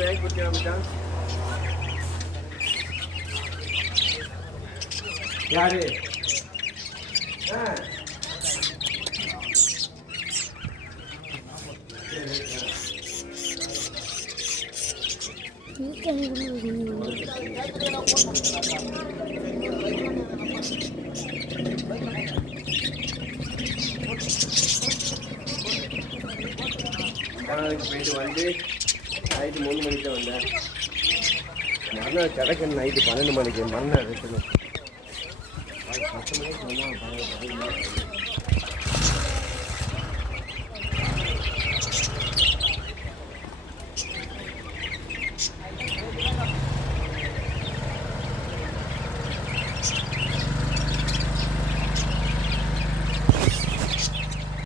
வேலைக்கு போச்சு யாரு போயிட்டு வந்து நைட்டு 3 மணிக்கு தான் வந்தேன். மறுநாள் கிடக்கு நைட்டு 12 மணிக்கு மறுநாள் இருக்கணும். 10 மணிக்கு